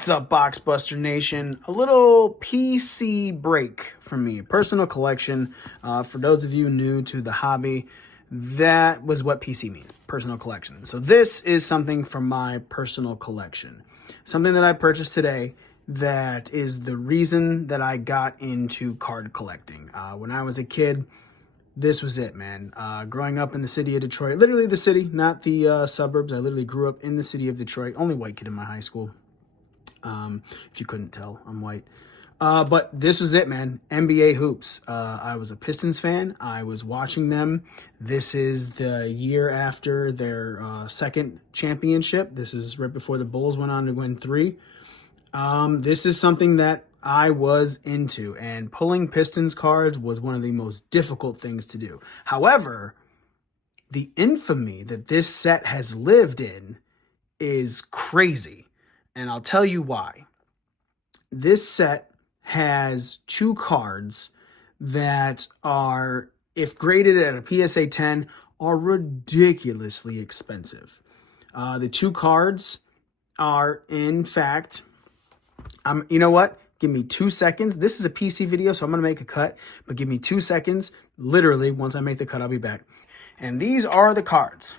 What's up, Boxbuster Nation? A little PC break from me. Personal collection. For those of you new to the hobby, that was what PC means. Personal collection. So this is something from my personal collection. Something that I purchased today that is the reason that I got into card collecting. When I was a kid, this was it, man. Growing up in the city of Detroit, literally the city, not the suburbs. I literally grew up in the city of Detroit. Only white kid in my high school. If you couldn't tell, I'm white. But this was it, man. NBA hoops. I was a Pistons fan. I was watching them. This is the year after their second championship. This is right before the Bulls went on to win 3. This is something that I was into, and pulling Pistons cards was one of the most difficult things to do. However, the infamy that this set has lived in is crazy. And I'll tell you why. This set has 2 cards that are, if graded at a PSA 10, are ridiculously expensive. The 2 cards are, in fact, you know what? Give me 2 seconds. This is a PC video, so I'm going to make a cut. But give me 2 seconds. Literally, once I make the cut, I'll be back. And these are the cards.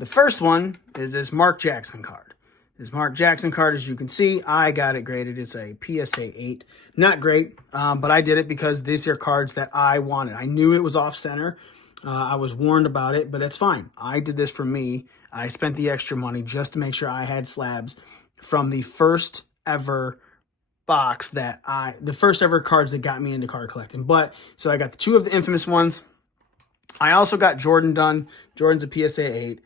The first one is this Mark Jackson card. This Mark Jackson card, as you can see, I got it graded. It's a PSA 8. Not great, but I did it because these are cards that I wanted. I knew it was off-center. I was warned about it, but it's fine. I did this for me. I spent the extra money just to make sure I had slabs from the first ever box the first ever cards that got me into card collecting. But, so I got the 2 of the infamous ones. I also got Jordan done. Jordan's a PSA 8.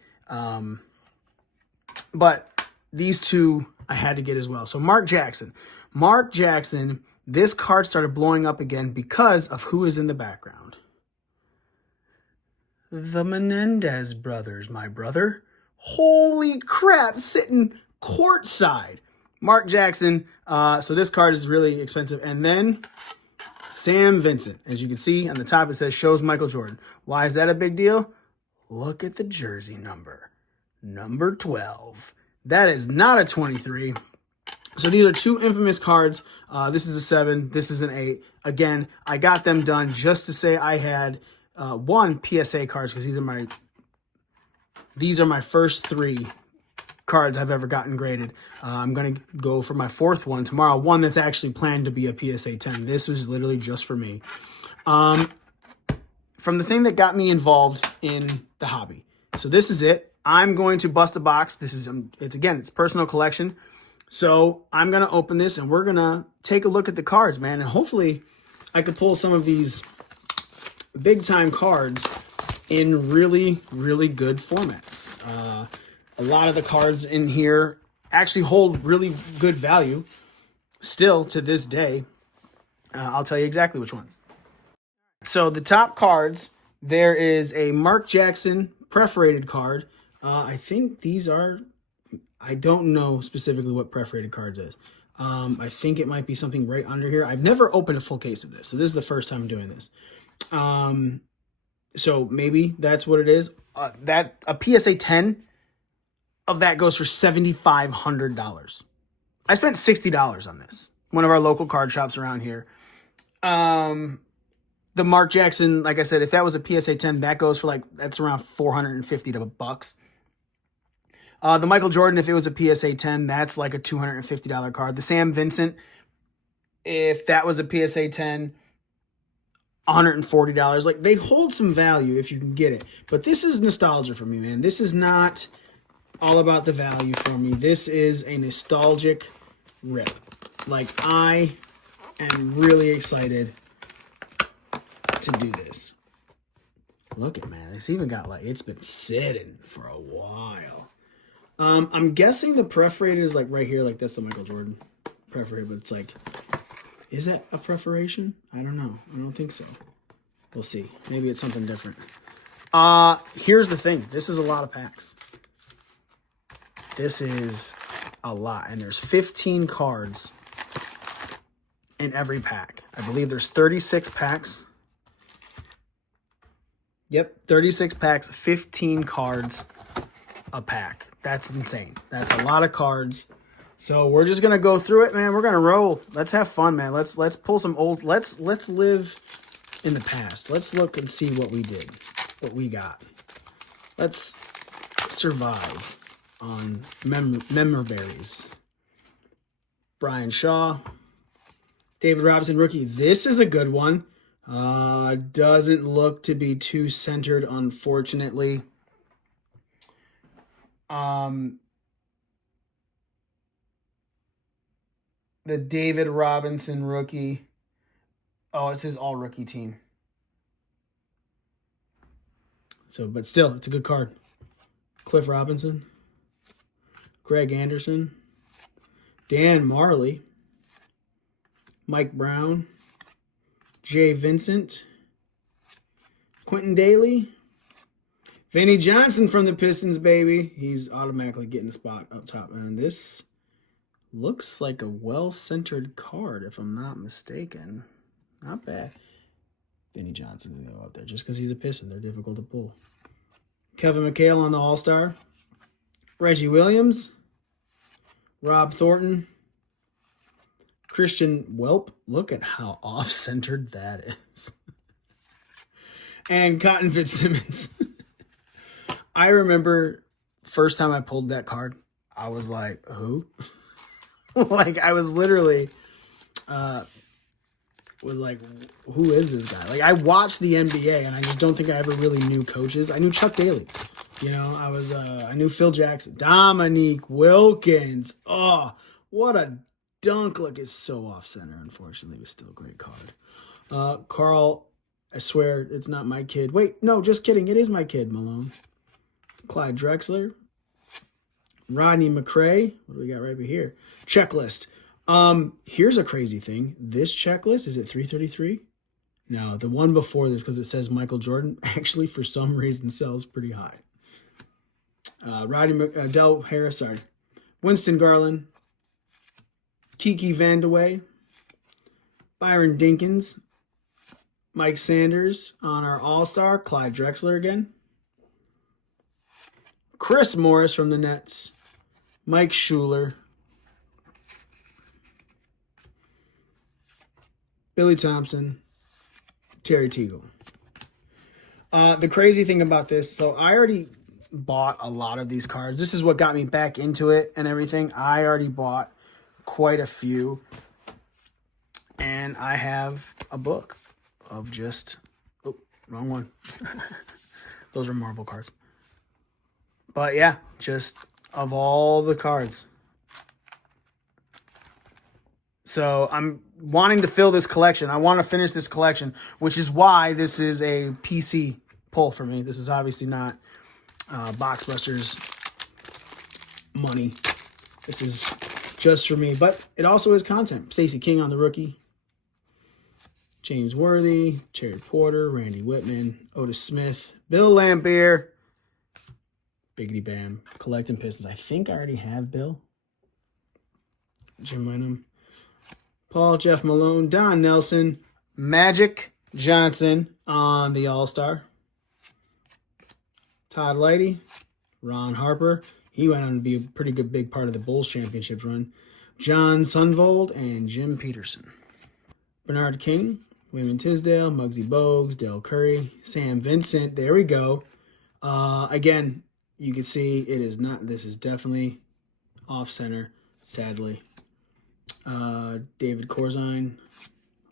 But these 2 I had to get as well. So Mark Jackson. Mark Jackson, this card started blowing up again because of who is in the background. The Menendez brothers, my brother. Holy crap, sitting courtside. Mark Jackson. So this card is really expensive. And then Sam Vincent. As you can see on the top, it says shows Michael Jordan. Why is that a big deal? Look at the jersey number. Number 12. That is not a 23. So these are 2 infamous cards. This is a 7. This is an 8. Again, I got them done just to say I had 1 PSA cards because these are my first 3 cards I've ever gotten graded. I'm going to go for my 4th one tomorrow. One that's actually planned to be a PSA 10. This was literally just for me. From the thing that got me involved in the hobby. So this is it. I'm going to bust a box. This is, it's personal collection. So I'm going to open this and we're going to take a look at the cards, man. And hopefully I could pull some of these big time cards in really, really good formats. A lot of the cards in here actually hold really good value still to this day. I'll tell you exactly which ones. So the top cards, there is a Mark Jackson perforated card. I think these are, I don't know specifically what perforated cards is. I think it might be something right under here. I've never opened a full case of this, so this is the first time doing this. So maybe that's what it is. That a PSA 10 of that goes for $7,500. I spent $60 on this. One of our local card shops around here. The Mark Jackson, like I said, if that was a PSA 10, that goes for that's around $450 bucks. The Michael Jordan, if it was a PSA 10, that's like a $250 card. The Sam Vincent, if that was a PSA 10, $140. Like, they hold some value if you can get it. But this is nostalgia for me, man. This is not all about the value for me. This is a nostalgic rip. Like, I am really excited to do this. Look at, man, it's even got it's been sitting for a while. I'm guessing the perforated is right here, that's the Michael Jordan perforated, but it's is that a perforation? I don't know. I don't think so. We'll see. Maybe it's something different. Here's the thing. This is a lot of packs. This is a lot, and there's 15 cards in every pack. I believe there's 36 packs. Yep, 36 packs, 15 cards a pack. That's insane. That's a lot of cards So we're just gonna go through it, man. We're gonna roll. Let's have fun, man. Let's pull some old. Let's live in the past. Let's look and see what we did, what we got. Let's survive on memorberries. Brian Shaw, David Robinson rookie. This is a good one. Doesn't look to be too centered, unfortunately. The David Robinson rookie. Oh, it's his all rookie team. So, but still, it's a good card. Cliff Robinson, Greg Anderson, Dan Marley, Mike Brown, Jay Vincent, Quentin Daly, Vinny Johnson from the Pistons, baby. He's automatically getting a spot up top. And this looks like a well-centered card, if I'm not mistaken. Not bad. Vinny Johnson's going to go up there just because he's a Piston. They're difficult to pull. Kevin McHale on the All-Star. Reggie Williams. Rob Thornton. Christian Welp. Look at how off-centered that is. And Cotton Fitzsimmons. I remember first time I pulled that card, I was like, who? Like, I was literally, was like, who is this guy? Like, I watched the NBA, and I just don't think I ever really knew coaches. I knew Chuck Daly. You know, I knew Phil Jackson. Dominique Wilkins. Oh, what a dunk. Look, it's so off-center, unfortunately. It was still a great card. Carl, I swear, it's not my kid. Wait, no, just kidding. It is my kid, Malone. Clyde Drexler. Rodney McRae. What do we got right here? Checklist. Here's a crazy thing. This checklist, is it 333? No, the one before this, because it says Michael Jordan, actually for some reason sells pretty high. Del Harris, sorry. Winston Garland. Kiki Vandeweghe. Byron Dinkins. Mike Sanders on our All-Star. Clyde Drexler again. Chris Morris from the Nets. Mike Schuler. Billy Thompson. Terry Teagle. The crazy thing about this, so I already bought a lot of these cards. This is what got me back into it and everything. I already bought quite a few. And I have a book of just... Oh, wrong one. Those are marble cards. But yeah, just of all the cards. So I'm wanting to fill this collection. I want to finish this collection, which is why this is a PC pull for me. This is obviously not Boxbusters money. This is just for me, but it also is content. Stacey King on the rookie. James Worthy, Terry Porter, Randy Whitman, Otis Smith, Bill Laimbeer. Biggity Bam. Collecting Pistons. I think I already have Bill. Jim Wenham. Paul, Jeff Malone, Don Nelson, Magic Johnson on the All-Star. Todd Lighty, Ron Harper. He went on to be a pretty good big part of the Bulls championship run. John Sunvold and Jim Peterson. Bernard King, William Tisdale, Muggsy Bogues, Dell Curry, Sam Vincent. There we go. Again, you can see it is not, this is definitely off-center, sadly. David Corzine,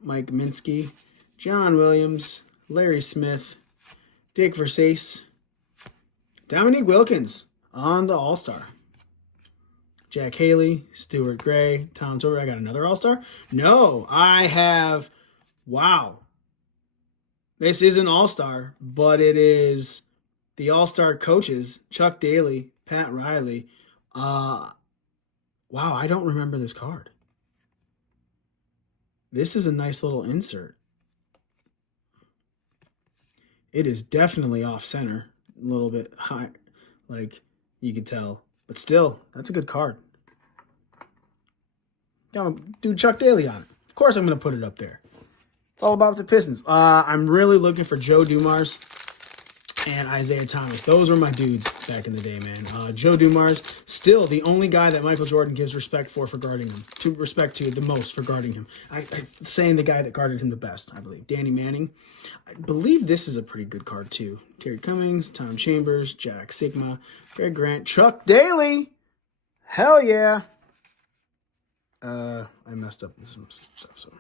Mike Minsky, John Williams, Larry Smith, Dick Versace, Dominique Wilkins on the All-Star. Jack Haley, Stuart Gray, Tom Torber. I got another All-Star? No, I have, wow. This is an All-Star, but it is the All-Star coaches, Chuck Daly, Pat Riley. Wow, I don't remember this card. This is a nice little insert. It is definitely off-center. A little bit high, like you can tell. But still, that's a good card. Do Chuck Daly on it. Of course I'm going to put it up there. It's all about the Pistons. I'm really looking for Joe Dumars. and Isaiah Thomas. Those were my dudes back in the day, man. Joe Dumars, still the only guy that Michael Jordan gives respect for guarding him. Respect to the most for guarding him. Saying the guy that guarded him the best, I believe. Danny Manning. I believe this is a pretty good card, too. Terry Cummings, Tom Chambers, Jack Sigma, Greg Grant, Chuck Daly. Hell yeah. I messed up some stuff, so...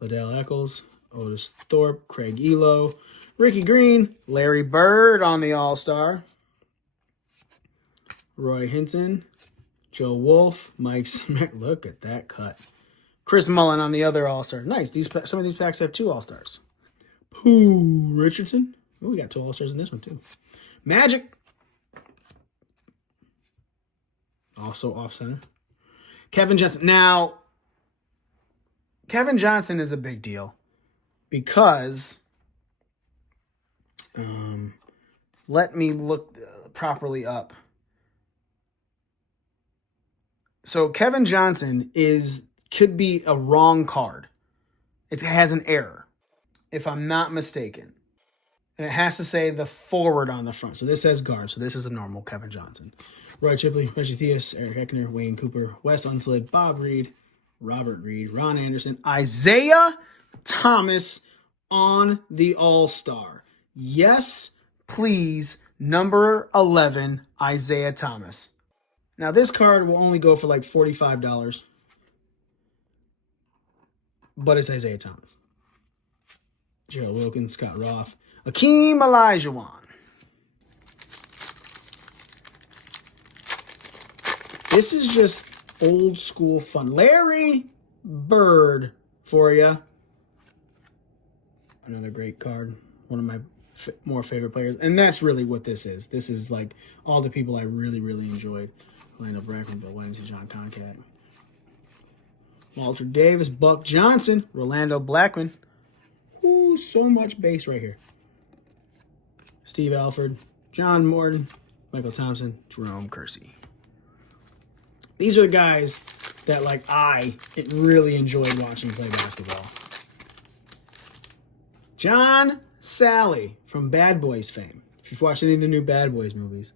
Liddell Eccles, Otis Thorpe, Craig Elo, Ricky Green, Larry Bird on the All-Star, Roy Hinton, Joe Wolf, Mike Smith. Look at that cut. Chris Mullen on the other All-Star. Nice. Some of these packs have 2 All-Stars. Pooh Richardson. Oh, we got 2 All-Stars in this one, too. Magic. Also off-center. Kevin Johnson. Now... Kevin Johnson is a big deal because let me look properly up. So Kevin Johnson could be a wrong card. It has an error, if I'm not mistaken. And it has to say the forward on the front. So this says guard. So this is a normal Kevin Johnson. Roy Chipley, Reggie Theus, Eric Heckner, Wayne Cooper, Wes Unseld, Bob Reed, Robert Reed, Ron Anderson, Isaiah Thomas on the All-Star. Yes, please, number 11, Isaiah Thomas. Now, this card will only go for like $45, but it's Isaiah Thomas. Gerald Wilkins, Scott Roth, Akeem Olajuwon. This is just old school fun. Larry Bird for you. Another great card. One of my more favorite players. And that's really what this is. This is like all the people I really, really enjoyed. Orlando Brackman, Bill Williams, John Concat. Walter Davis, Buck Johnson, Rolando Blackman. Ooh, so much base right here. Steve Alford, John Morton, Michael Thompson, Jerome Kersey. These are the guys that, like, I really enjoyed watching play basketball. John Sally from Bad Boys fame. If you've watched any of the new Bad Boys movies,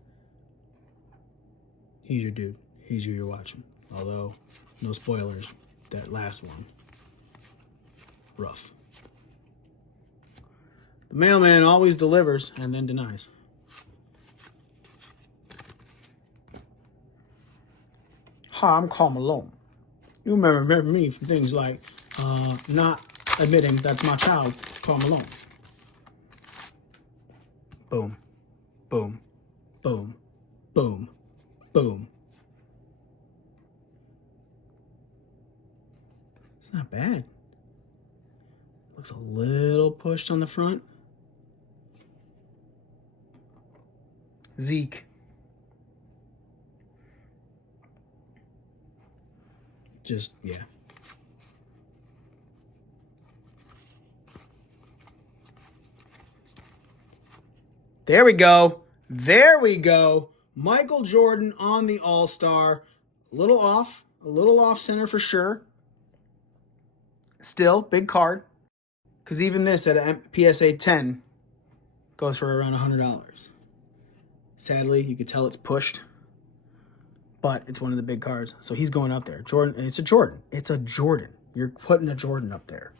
he's your dude. He's who you're watching. Although, no spoilers, that last one, rough. The mailman always delivers and then denies. Hi, I'm Karl Malone. You remember me from things like not admitting that's my child, Karl Malone. Boom, boom, boom, boom, boom. It's not bad. Looks a little pushed on the front. Zeke. Just, yeah. There we go. There we go. Michael Jordan on the All-Star. A little off center for sure. Still, big card. Because even this at a PSA 10 goes for around $100. Sadly, you could tell it's pushed. But it's one of the big cards. So he's going up there. Jordan, it's a Jordan. It's a Jordan. You're putting a Jordan up there.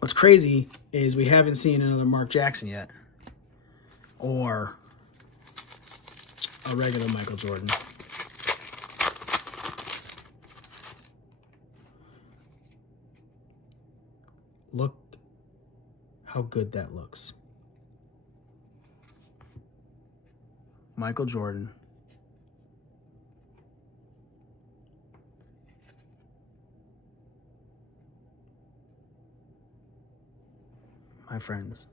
What's crazy is we haven't seen another Mark Jackson yet. Or a regular Michael Jordan. Look how good that looks. Michael Jordan. My friends.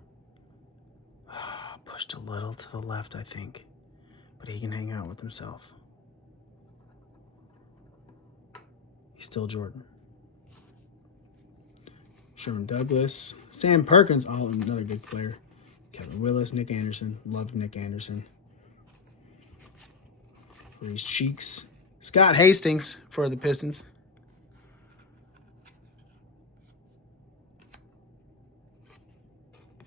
Pushed a little to the left, I think. But he can hang out with himself. He's still Jordan. Sherman Douglas. Sam Perkins, another big player. Kevin Willis, Nick Anderson. Loved Nick Anderson. for these cheeks. Scott Hastings for the Pistons.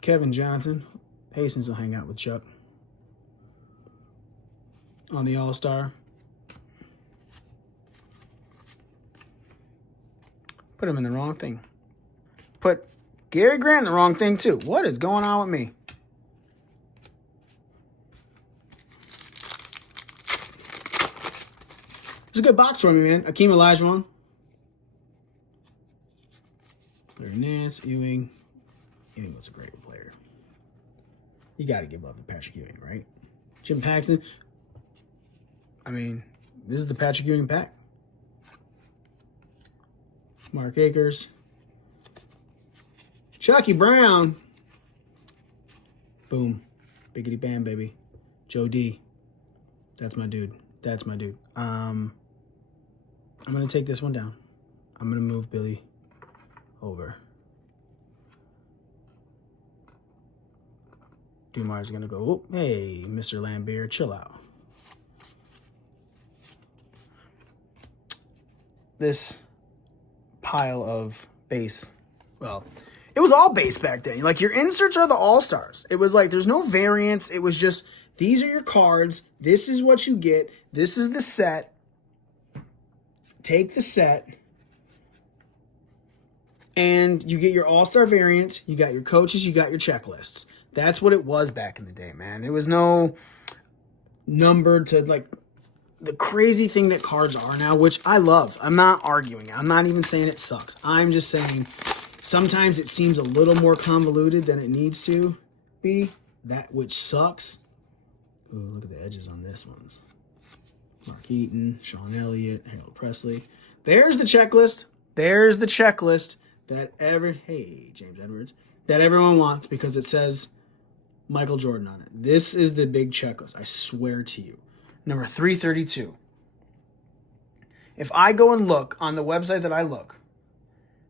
Kevin Johnson. Hastings will hang out with Chuck on the All-Star. Put him in the wrong thing. Put Gary Grant in the wrong thing, too. What is going on with me? It's a good box for me, man. Akeem Olajuwon. Larry Nance, Ewing. Ewing was a great player. You got to give up to Patrick Ewing, right? Jim Paxson. I mean, this is the Patrick Ewing pack. Mark Akers. Chucky Brown. Boom. Biggity bam, baby. Joe D. That's my dude. That's my dude. I'm going to take this one down. I'm going to move Billy over. Dumar's going to go, oh, hey, Mr. Lambert, chill out. This pile of base, well, it was all base back then. Like, your inserts are the all-stars. It was like, there's no variance. It was just, these are your cards. This is what you get. This is the set. Take the set. And you get your all-star variant. You got your coaches. You got your checklists. That's what it was back in the day, man. It was no numbered to, like, the crazy thing that cards are now, which I love. I'm not arguing. I'm not even saying it sucks. I'm just saying sometimes it seems a little more convoluted than it needs to be. That which sucks. Ooh, look at the edges on this one. Mark Eaton, Sean Elliott, Harold Presley. There's the checklist. There's the checklist that James Edwards, that everyone wants because it says Michael Jordan on it. This is the big checklist. I swear to you. Number 332. If I go and look on the website that I look,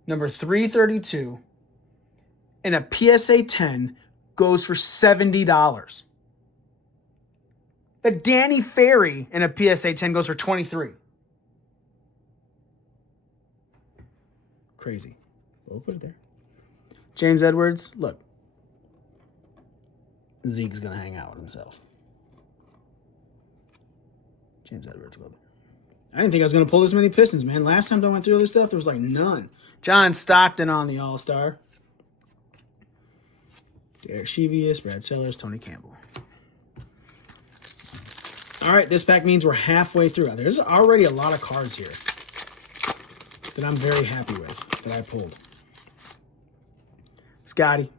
number 332 and a PSA 10 goes for $70. But Danny Ferry in a PSA 10 goes for $23. Crazy. We'll put it there. James Edwards, look. Zeke's going to hang out with himself. James Edwards, go there. I didn't think I was going to pull this many Pistons, man. Last time I went through all this stuff, there was like none. John Stockton on the All-Star. Derek Chevius, Brad Sellers, Tony Campbell. All right, this pack means we're halfway through. There's already a lot of cards here that I'm very happy with, that I pulled. Scotty.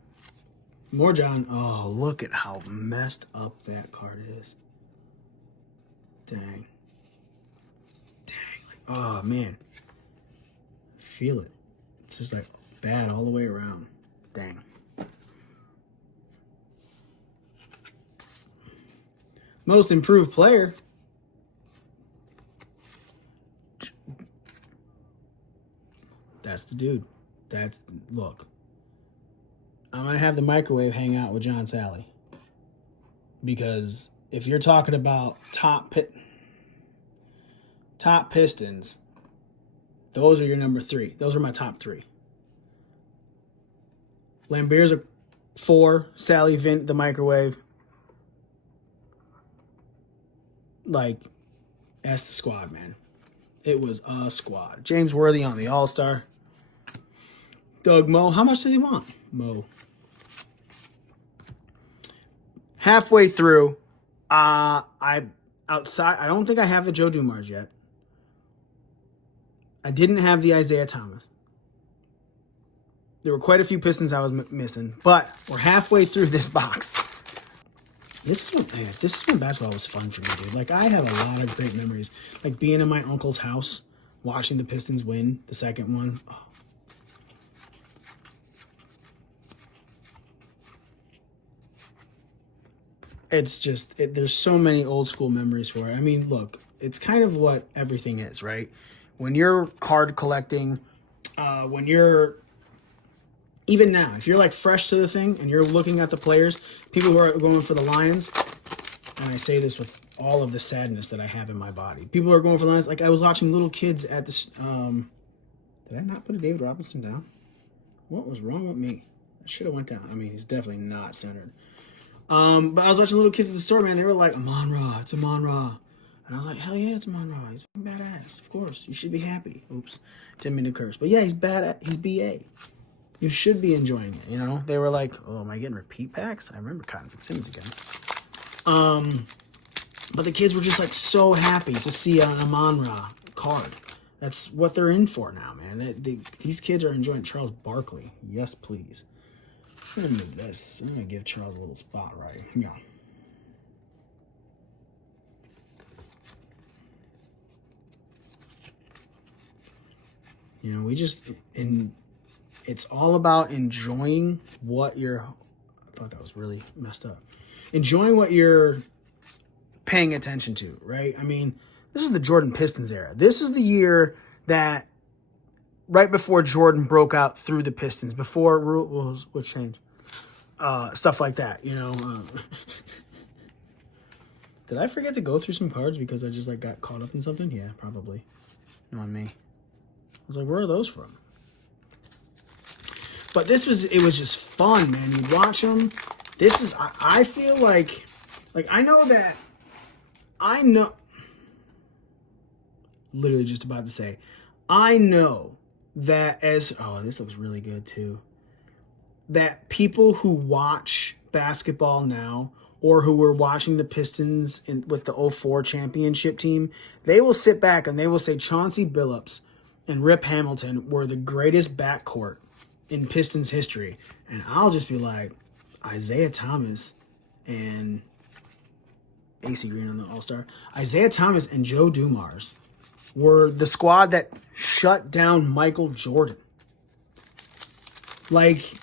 More John. Oh, look at how messed up that card is. Dang. Like, oh, man. Feel it. It's just like bad all the way around. Dang. Most improved player. That's the dude. Look. I'm going to have the microwave hang out with John Sally. Because if you're talking about top Pistons, those are your number 3. Those are my top 3. Lambert's a 4. Sally, Vint, the microwave. Like, that's the squad, man. It was a squad. James Worthy on the All-Star. Doug Moe. How much does he want? Moe. Halfway through, I don't think I have the Joe Dumars yet. I didn't have the Isaiah Thomas. There were quite a few Pistons I was missing, but we're halfway through this box. This is when basketball was fun for me, dude. Like, I have a lot of great memories. Like, being in my uncle's house, watching the Pistons win the second one. Oh. It's just, there's so many old school memories for it. I mean, look, it's kind of what everything is, right? When you're card collecting, when you're, even now, if you're like fresh to the thing and you're looking at the players, people who are going for the Lions, and I say this with all of the sadness that I have in my body. People are going for lines. Like I was watching little kids at this. Did I not put a David Robinson down? What was wrong with me? I should have went down. I mean, he's definitely not centered. But I was watching little kids at the store, man. They were like, Amon-Ra, it's Amon-Ra. And I was like, hell yeah, it's Amon-Ra. He's badass. Of course, you should be happy. Oops, didn't mean to curse. But yeah, he's bad. He's BA. You should be enjoying it, you know? They were like, oh, am I getting repeat packs? I remember Cotton Fitzsimmons again. But the kids were just like so happy to see an Amon-Ra card. That's what they're in for now, man. These kids are enjoying Charles Barkley. Yes, please. I'm going to move this. I'm going to give Charles a little spot right. Yeah. You know, it's all about enjoying what you're, I thought that was really messed up. Enjoying what you're paying attention to, right? I mean, this is the Jordan Pistons era. This is the year that, right before Jordan broke out through the Pistons, before rules would change. Stuff like that, you know. Did I forget to go through some cards because I just like got caught up in something? Yeah, probably. On me. I was like, where are those from? But it was just fun, man. You'd watch them. I feel like I know, literally just about to say, I know that this looks really good too. That people who watch basketball now, or who were watching the Pistons with the 04 championship team, they will sit back and they will say Chauncey Billups and Rip Hamilton were the greatest backcourt in Pistons history. And I'll just be like, Isaiah Thomas and AC Green on the All-Star. Isaiah Thomas and Joe Dumars were the squad that shut down Michael Jordan. Like,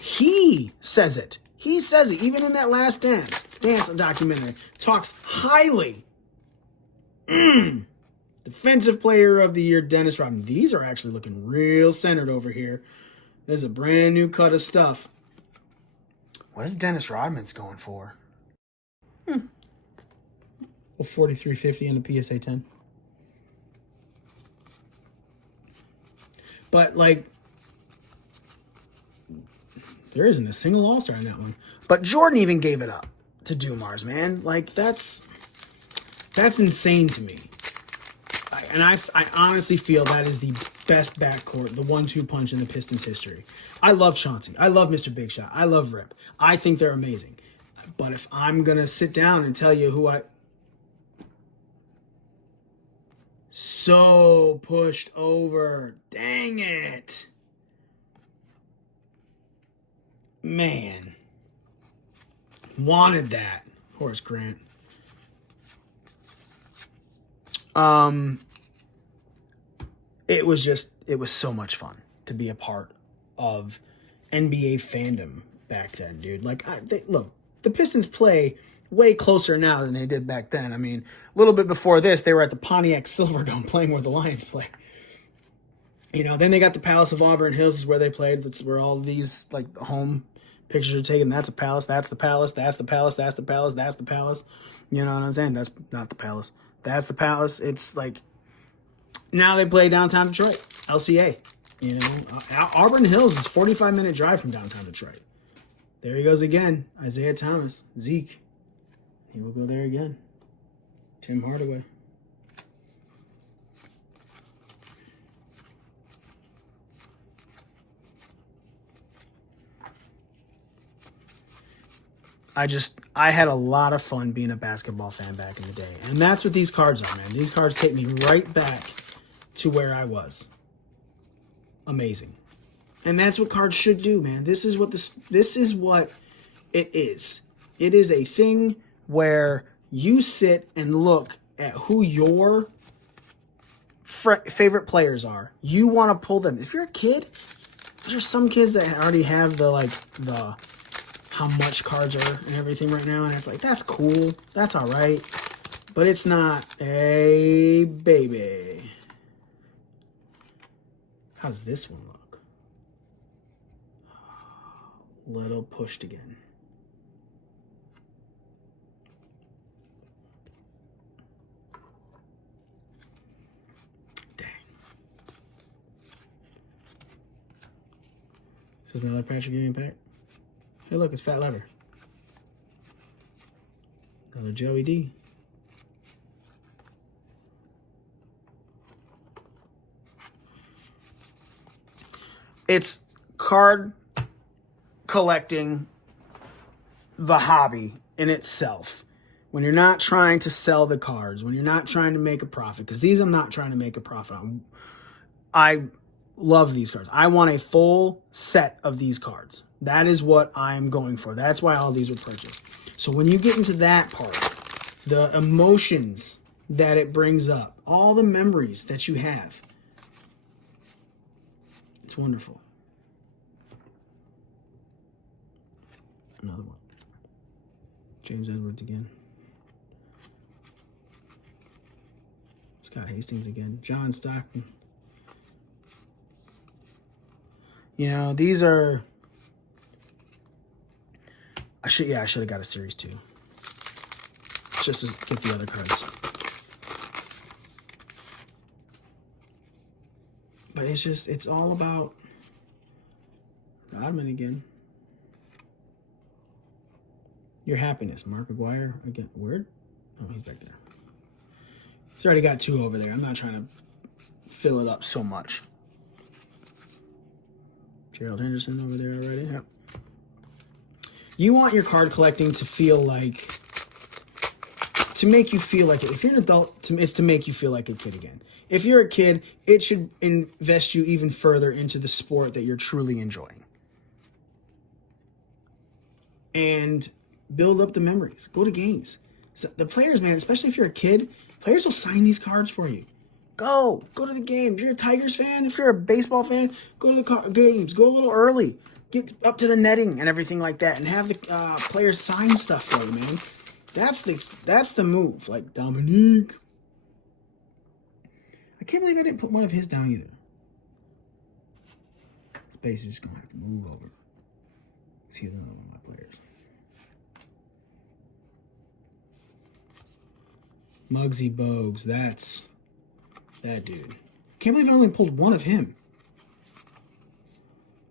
he says it. He says it, even in that Last Dance documentary. Talks highly. Defensive Player of the Year, Dennis Rodman. These are actually looking real centered over here. There's a brand new cut of stuff. What is Dennis Rodman's going for? Well, 43.50 in the PSA 10. But like, there isn't a single All-Star in that one. But Jordan even gave it up to Dumars, man. Like, that's insane to me. I honestly feel that is the best backcourt, the 1-2 punch in the Pistons history. I love Chauncey. I love Mr. Big Shot. I love Rip. I think they're amazing. But if I'm going to sit down and tell you who so pushed over. Dang it. Man. Wanted that. Horace Grant. It was so much fun to be a part of NBA fandom back then, dude. Like, look, the Pistons play way closer now than they did back then. I mean, a little bit before this, they were at the Pontiac Silverdome playing where the Lions play. You know, then they got the Palace of Auburn Hills is where they played. That's where all these, like, home pictures are taken. That's a palace. That's the palace. That's the palace. That's the palace. That's the palace. You know what I'm saying? That's not the palace. That's the palace. It's like, now they play downtown Detroit, LCA. You know, Auburn Hills is a 45-minute drive from downtown Detroit. There he goes again. Isaiah Thomas. Zeke. He will go there again. Tim Hardaway. I had a lot of fun being a basketball fan back in the day. And that's what these cards are, man. These cards take me right back to where I was. Amazing. And that's what cards should do, man. This is what it is. It is a thing where you sit and look at who your favorite players are. You want to pull them. If you're a kid, there's some kids that already have the how much cards are and everything right now, and it's like, that's cool, that's all right, but it's not a baby. How does this one look? Little pushed again. This is another Patrick Ewing pack. Hey, look, it's Fat Lever. Another Joey D. It's card collecting, the hobby in itself. When you're not trying to sell the cards, when you're not trying to make a profit, because these I'm not trying to make a profit on. I love these cards. I want a full set of these cards. That is what I'm going for. That's why all these were purchased. So when you get into that part, the emotions that it brings up, all the memories that you have, it's wonderful. Another one. James Edwards again. Scott Hastings again. John Stockton. You know, these are... I should have got a series 2. Just to get the other cards. But it's all about Rodman again. Your happiness. Mark Aguirre again. Word? Oh, he's back there. He's already got 2 over there. I'm not trying to fill it up so much. Gerald Henderson over there already. Yep. You want your card collecting to feel like, to make you feel like it. If you're an adult, it's to make you feel like a kid again. If you're a kid, it should invest you even further into the sport that you're truly enjoying. And build up the memories. Go to games. So the players, man, especially if you're a kid, players will sign these cards for you. Go to the game. If you're a Tigers fan, if you're a baseball fan, go to the games. Go a little early. Get up to the netting and everything like that, and have the players sign stuff for you, man. That's the move. Like Dominique. I can't believe I didn't put one of his down either. It's basically just going to have to move over. See another one of my players. Muggsy Bogues. That's that dude. Can't believe I only pulled one of him.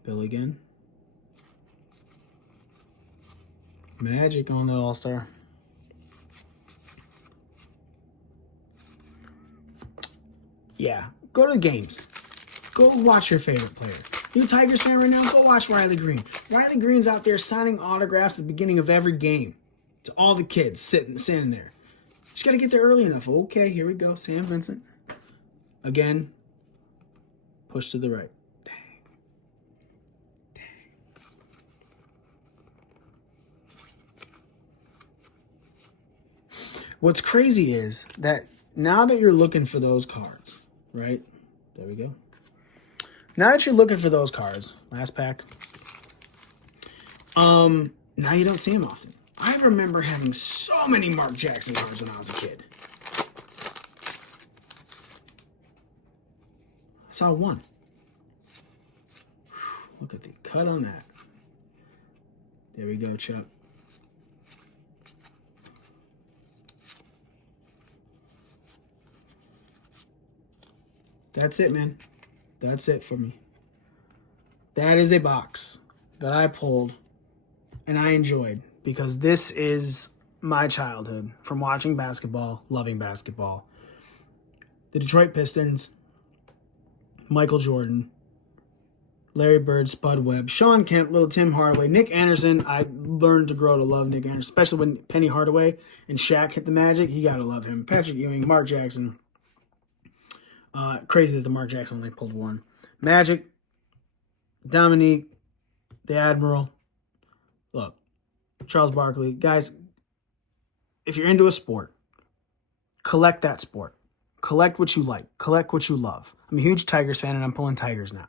Bill again. Magic on the All-Star. Yeah, go to the games. Go watch your favorite player. You a Tigers fan right now? Go watch Riley Green. Riley Green's out there signing autographs at the beginning of every game to all the kids sitting there. Just got to get there early enough. Okay, here we go. Sam Vincent. Again, push to the right. Dang. What's crazy is that now that you're looking for those cards, right? There we go. Now that you're looking for those cards, last pack, now you don't see them often. I remember having so many Mark Jackson cards when I was a kid. I saw one. Look at the cut on that. There we go, Chuck. That's it, man. That's it for me. That is a box that I pulled and I enjoyed because this is my childhood from watching basketball, loving basketball. The Detroit Pistons, Michael Jordan, Larry Bird, Spud Webb, Sean Kemp, little Tim Hardaway, Nick Anderson. I learned to grow to love Nick Anderson, especially when Penny Hardaway and Shaq hit the Magic. You got to love him. Patrick Ewing, Mark Jackson. Crazy that the Mark Jackson only pulled one. Magic, Dominique, the Admiral. Look, Charles Barkley. Guys, if you're into a sport, collect that sport. Collect what you like. Collect what you love. I'm a huge Tigers fan, and I'm pulling Tigers now,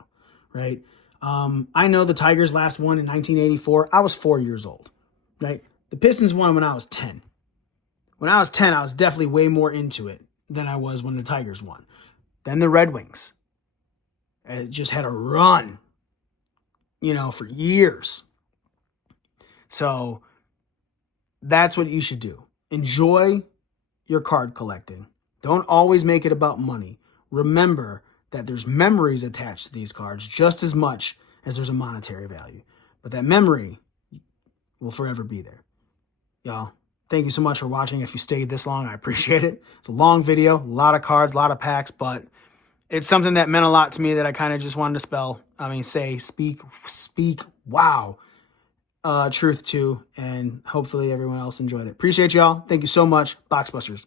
right? I know the Tigers last won in 1984. I was 4 years old, right? The Pistons won when I was 10. When I was 10, I was definitely way more into it than I was when the Tigers won. Then the Red Wings. It just had a run, for years. So that's what you should do. Enjoy your card collecting. Don't always make it about money. Remember that there's memories attached to these cards just as much as there's a monetary value. But that memory will forever be there. Y'all, thank you so much for watching. If you stayed this long, I appreciate it. It's a long video, a lot of cards, a lot of packs, but it's something that meant a lot to me that I kind of just wanted to speak, wow, truth to, and hopefully everyone else enjoyed it. Appreciate y'all. Thank you so much. Boxbusters.